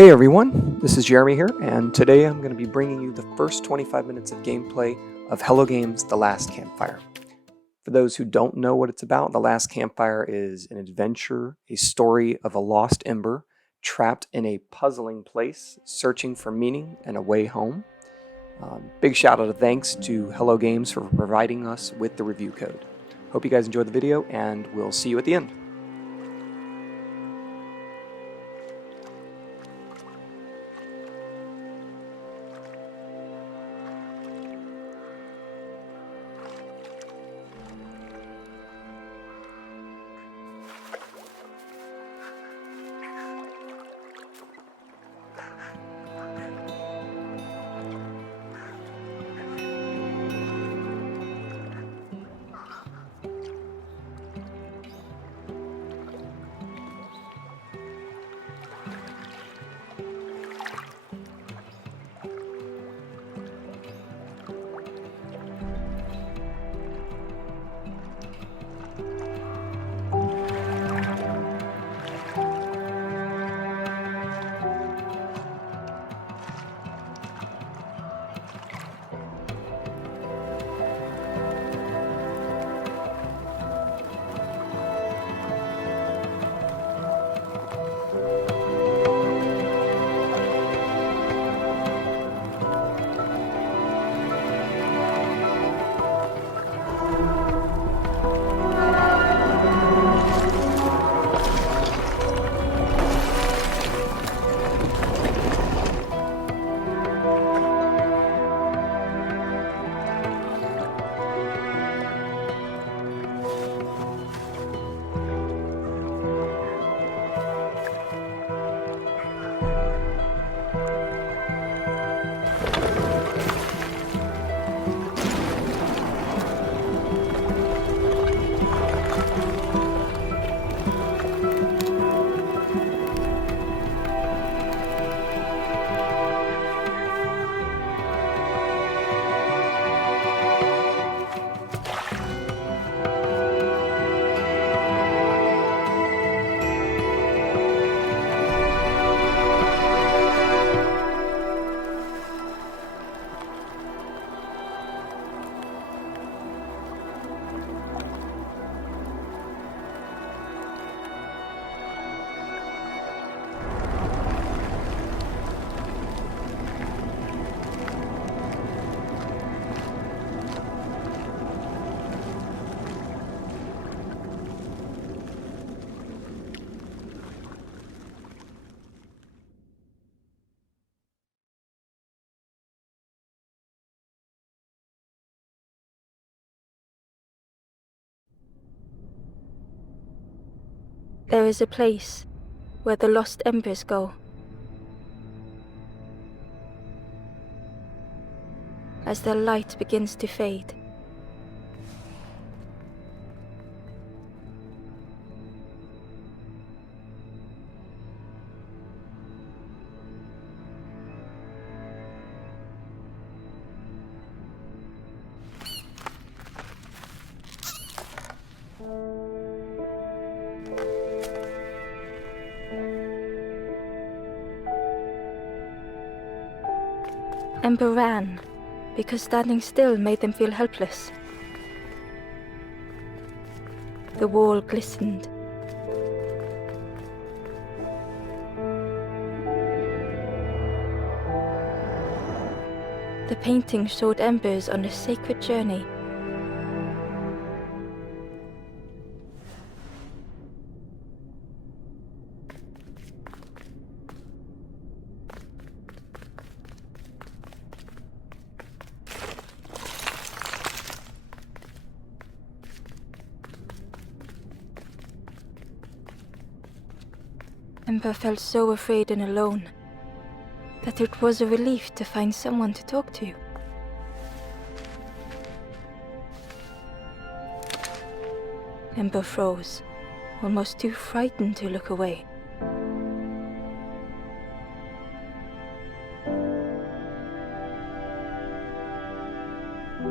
Hey everyone, this is Jeremy here, and today I'm going to be bringing you the first 25 minutes of gameplay of Hello Games' The Last Campfire. For those who don't know what it's about, The Last Campfire is an adventure, a story of a lost ember trapped in a puzzling place, searching for meaning and a way home. Big shout out of thanks to Hello Games for providing us with the review code. Hope you guys enjoyed the video, and we'll see you at the end. There is a place where the lost embers go. As their light begins to fade, Ember ran because standing still made them feel helpless. The wall glistened. The painting showed embers on a sacred journey. Ember felt so afraid and alone that it was a relief to find someone to talk to. Ember froze, almost too frightened to look away.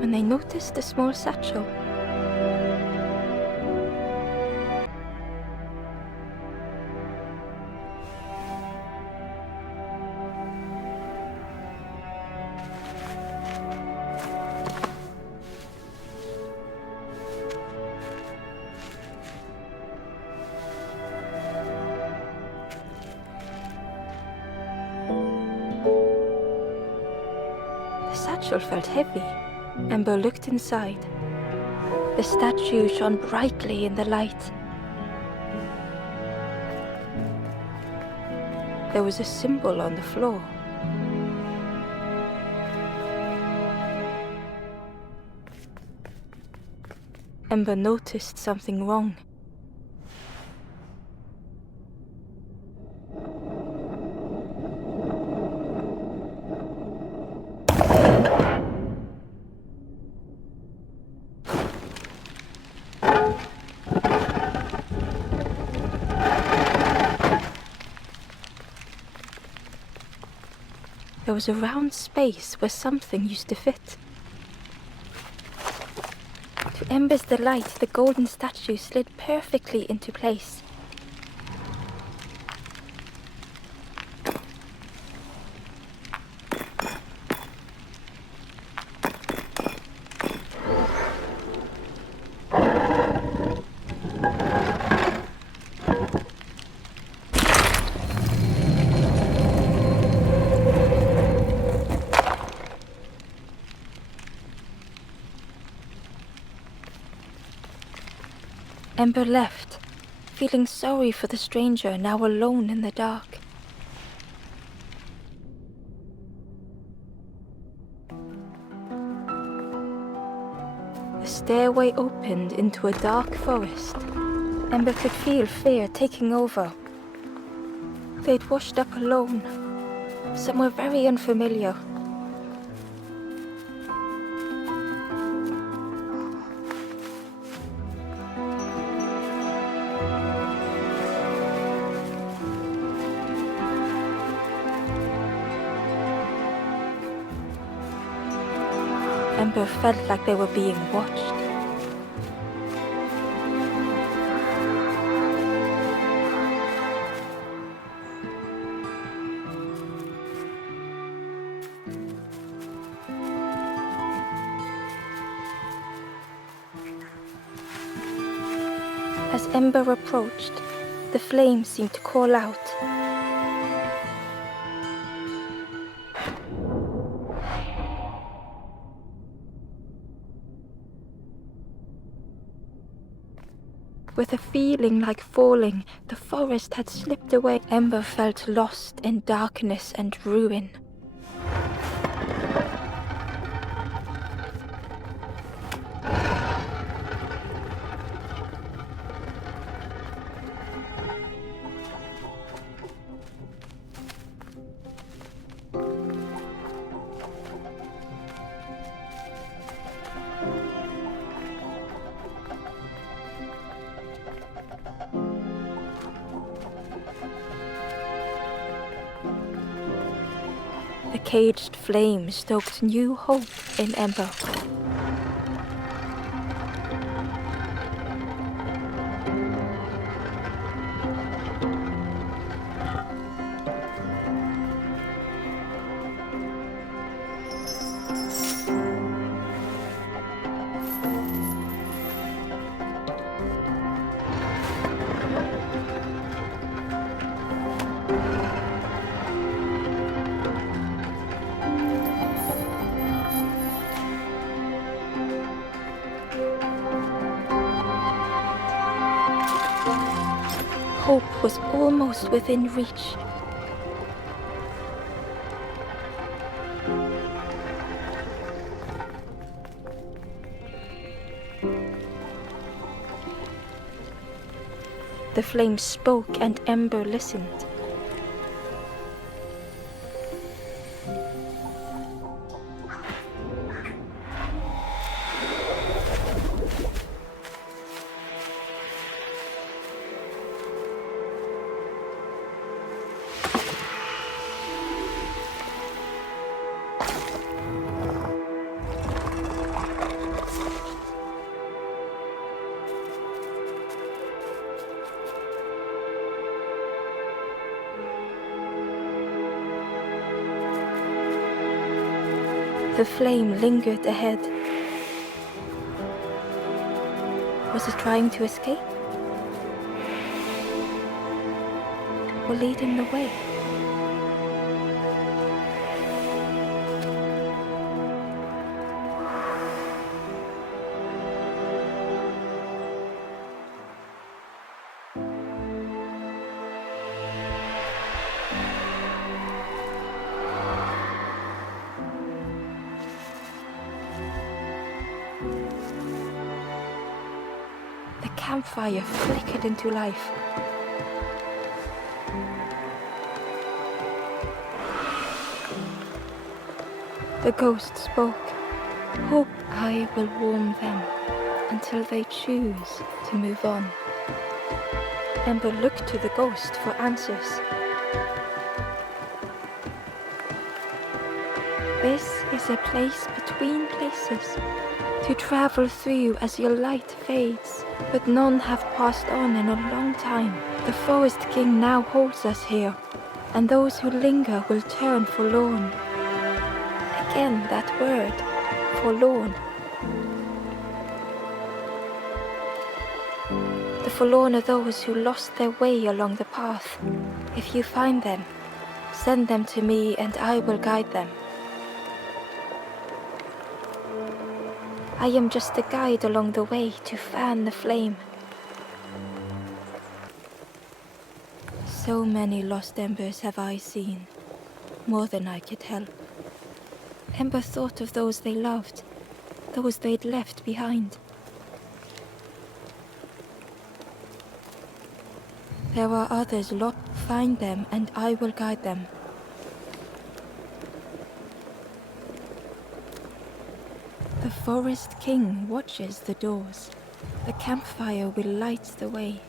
When they noticed a small satchel. satchel felt heavy. Ember looked inside. The statue shone brightly in the light. There was a symbol on the floor. Ember noticed something wrong. There was a round space where something used to fit. To Ember's delight, the golden statue slid perfectly into place. Ember left, feeling sorry for the stranger now alone in the dark. The stairway opened into a dark forest. Ember could feel fear taking over. They'd washed up alone, somewhere very unfamiliar. Ember felt like they were being watched. As Ember approached, the flame seemed to call out. With a feeling like falling, the forest had slipped away. Ember felt lost in darkness and ruin. The caged flame stoked new hope in Ember. Hope was almost within reach. The flame spoke and Ember listened. The flame lingered ahead. Was it trying to escape? Or leading the way? campfire flickered into life. The ghost spoke. Hope I will warm them until they choose to move on. Ember looked to the ghost for answers. This is a place between places to travel through as your light fades, but none have passed on in a long time. The Forest King now holds us here, and those who linger will turn forlorn. Again, that word, forlorn. The forlorn are those who lost their way along the path. If you find them, send them to me and I will guide them. I am just a guide along the way to fan the flame. So many lost embers have I seen, more than I could help. Ember thought of those they loved, those they'd left behind. There are others lost. Find them and I will guide them. The Forest King watches the doors. The campfire will light the way.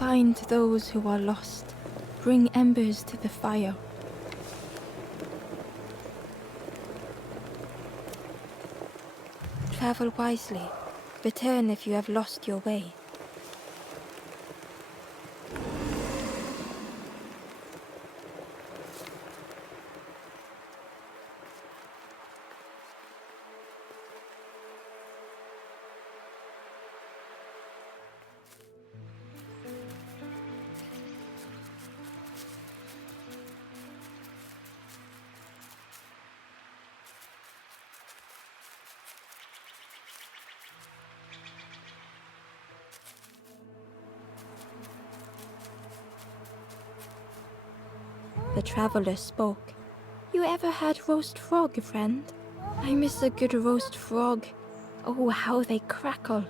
Find those who are lost. Bring embers to the fire. Travel wisely. Return if you have lost your way. The traveler spoke. You ever had roast frog, friend? I miss a good roast frog. Oh, how they crackle.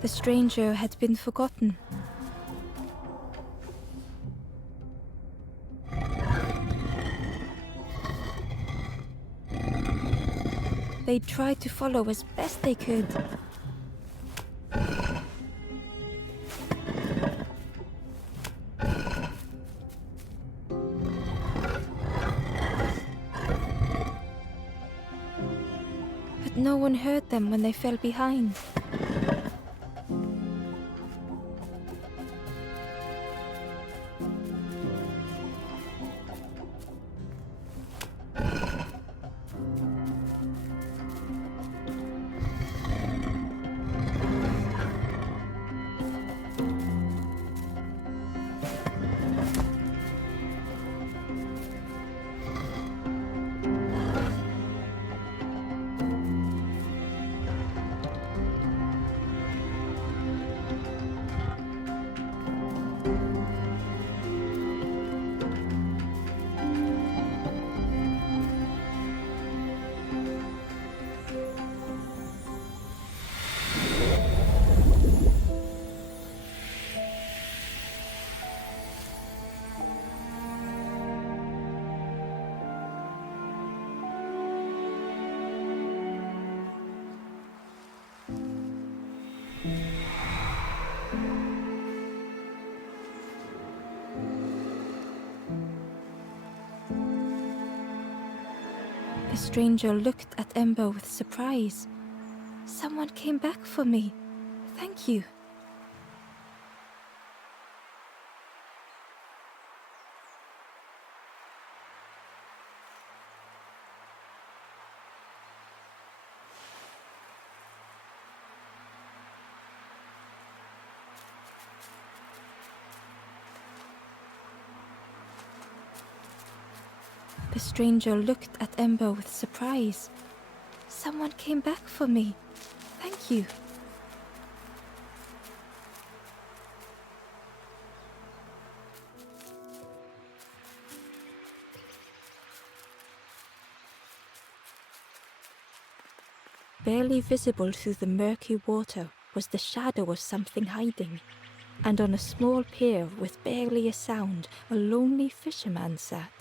The stranger had been forgotten. They tried to follow as best they could. But no one heard them when they fell behind. The stranger looked at Ember with surprise. Someone came back for me. Thank you. The stranger looked at Ember with surprise. Someone came back for me. Thank you. Barely visible through the murky water was the shadow of something hiding, and on a small pier with barely a sound, a lonely fisherman sat.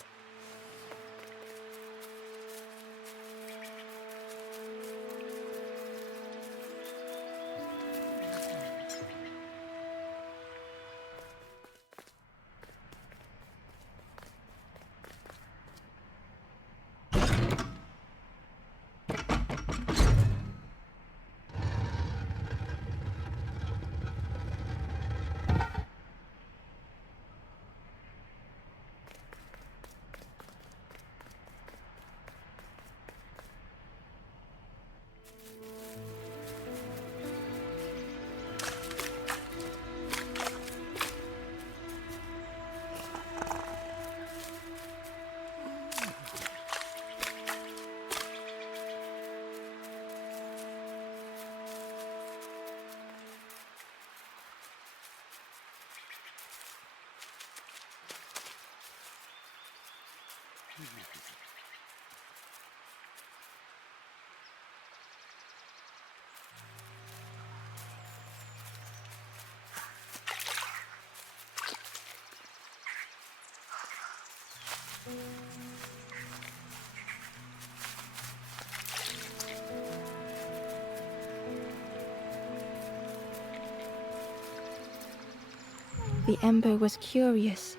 The ember was curious.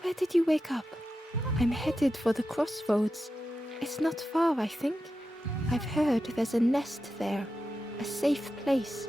Where did you wake up? I'm headed for the crossroads. It's not far, I think. I've heard there's a nest there, a safe place.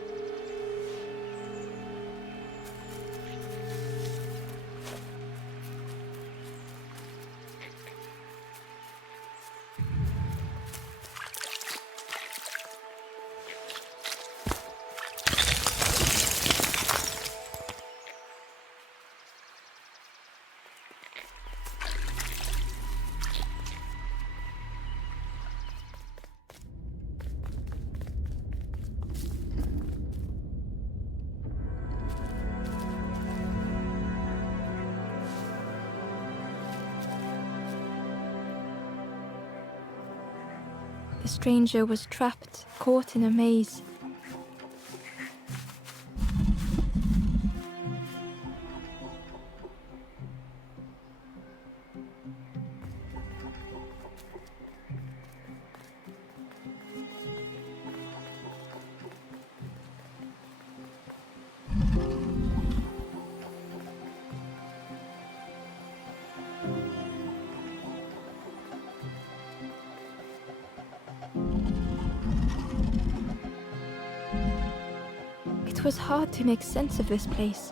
The stranger was trapped, caught in a maze. It was hard to make sense of this place.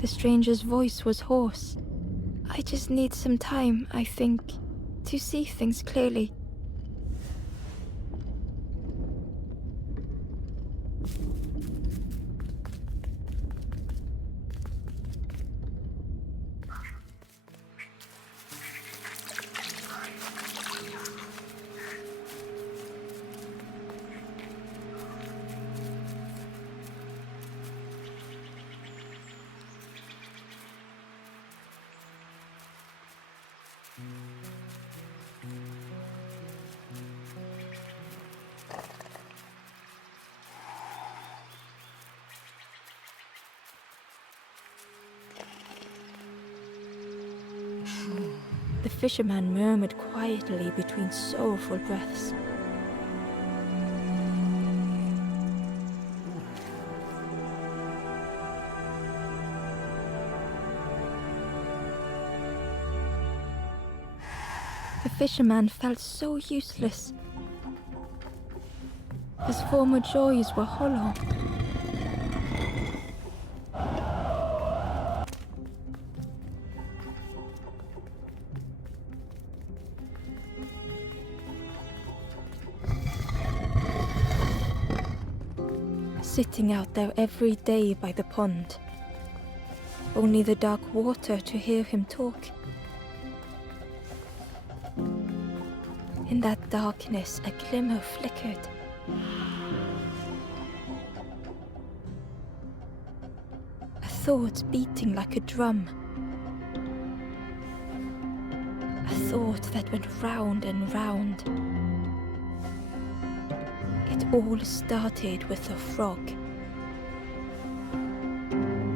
The stranger's voice was hoarse. I just need some time, I think, to see things clearly. The fisherman murmured quietly between soulful breaths. The fisherman felt so useless. His former joys were hollow. Sitting out there every day by the pond. Only the dark water to hear him talk. In that darkness, a glimmer flickered. A thought beating like a drum. A thought that went round and round. It all started with a frog.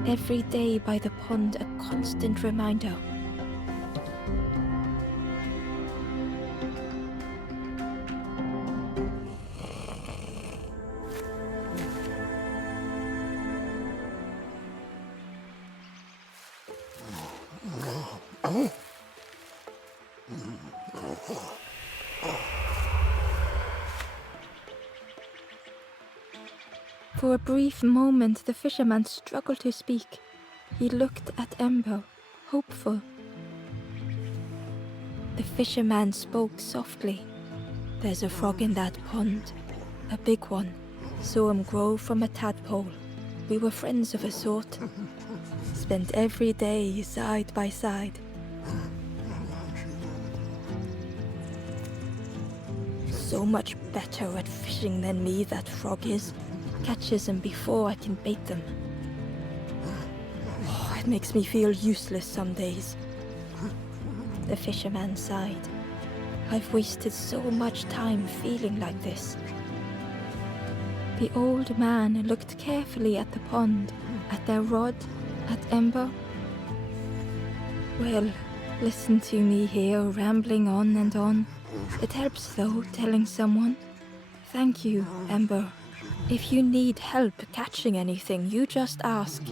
Every day by the pond, a constant reminder. For a brief moment, the fisherman struggled to speak. He looked at Ember, hopeful. The fisherman spoke softly. There's a frog in that pond, a big one. Saw him grow from a tadpole. We were friends of a sort. Spent every day side by side. So much better at fishing than me, that frog is. Catches them before I can bait them. Oh, it makes me feel useless some days. The fisherman sighed. I've wasted so much time feeling like this. The old man looked carefully at the pond, at their rod, at Ember. Well, listen to me here, rambling on and on. It helps though, telling someone. Thank you, Ember. If you need help catching anything, you just ask.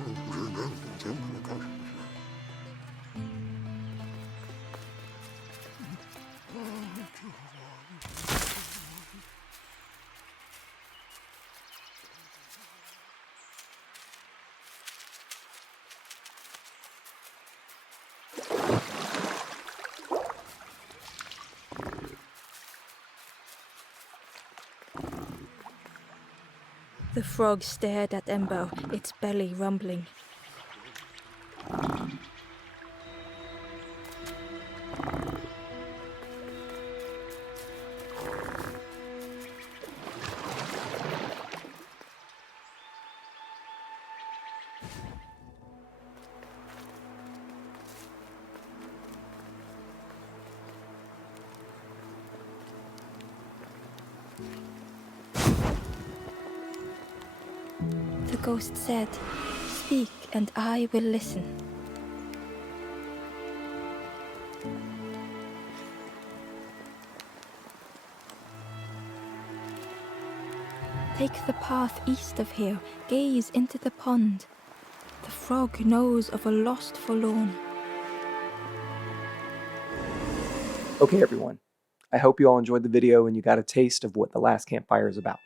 The frog stared at Ember, its belly rumbling. The ghost said, "Speak and I will listen." Take the path east of here, gaze into the pond. The frog knows of a lost forlorn. Okay, everyone. I hope you all enjoyed the video and you got a taste of what The Last Campfire is about.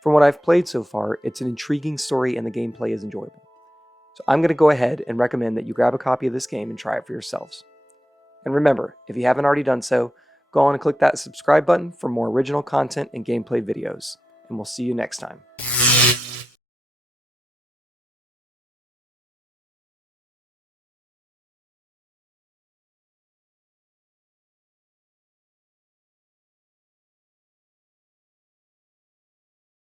From what I've played so far, it's an intriguing story and the gameplay is enjoyable. So I'm going to go ahead and recommend that you grab a copy of this game and try it for yourselves. And remember, if you haven't already done so, go on and click that subscribe button for more original content and gameplay videos. And we'll see you next time.